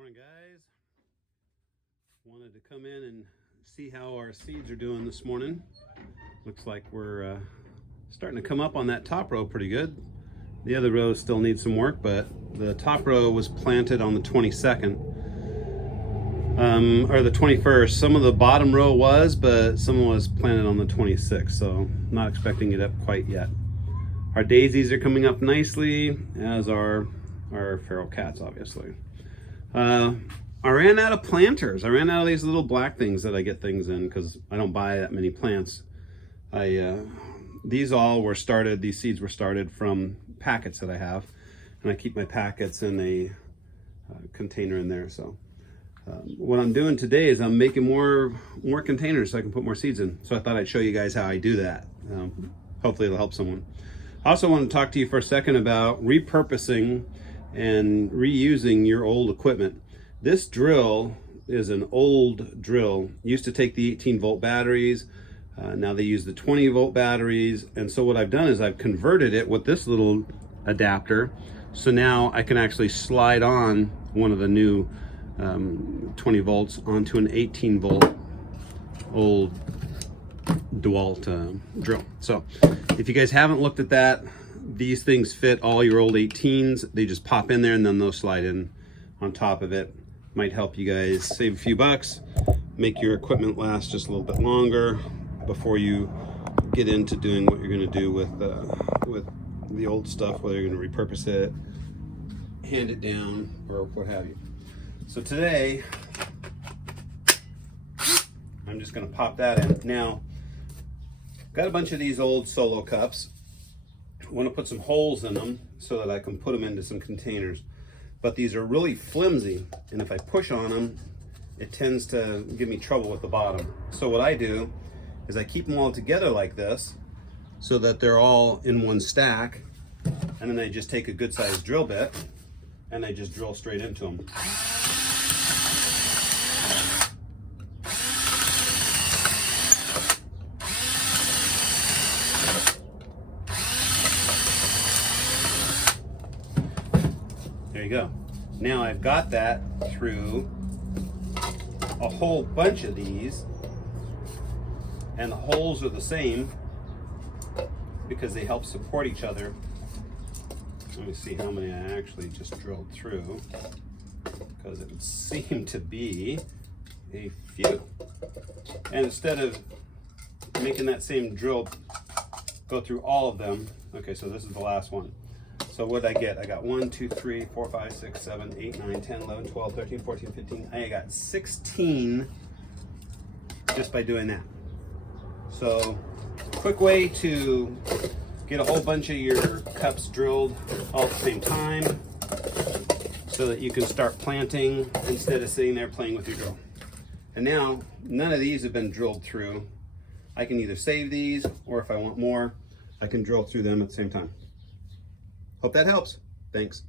Morning, guys. Wanted to come in and see how our seeds are doing this morning. Looks like we're starting to come up on that top row pretty good. The other rows still need some work, but the top row was planted on the 22nd or the 21st. Some of the bottom row was, but some was planted on the 26th, so not expecting it up quite yet. Our daisies are coming up nicely, as are our feral cats, obviously. I ran out of planters. I ran out of these little black things that I get things in because I don't buy that many plants. These seeds were started from packets that I have, and I keep my packets in a container in there. So what I'm doing today is I'm making more containers so I can put more seeds in. So I thought I'd show you guys how I do that. Hopefully it'll help someone. I also want to talk to you for a second about repurposing and reusing your old equipment. This drill is an old drill. Used to take the 18-volt batteries. Now they use the 20-volt batteries. And so what I've done is I've converted it with this little adapter. So now I can actually slide on one of the new 20 volts onto an 18-volt old DeWalt drill. So if you guys haven't looked at that, these things fit all your old 18s. They just pop in there and then they'll slide in on top of it. Might help you guys save a few bucks, make your equipment last just a little bit longer before you get into doing what you're going to do with the old stuff, whether you're going to repurpose it, hand it down, or what have you. So today, I'm just going to pop that in. Now, got a bunch of these old Solo cups. I want to put some holes in them so that I can put them into some containers. But these are really flimsy, and if I push on them, it tends to give me trouble with the bottom. So what I do is I keep them all together like this so that they're all in one stack, and then I just take a good sized drill bit and I just drill straight into them. There you go. Now I've got that through a whole bunch of these, and the holes are the same because they help support each other. Let me see how many I actually just drilled through, because it would seem to be a few. And instead of making that same drill go through all of them, okay, so this is the last one. So what did I get? I got 1, 2, 3, 4, 5, 6, 7, 8, 9, 10, 11, 12, 13, 14, 15. I got 16 just by doing that. So quick way to get a whole bunch of your cups drilled all at the same time so that you can start planting instead of sitting there playing with your drill. And now none of these have been drilled through. I can either save these, or if I want more, I can drill through them at the same time. Hope that helps. Thanks.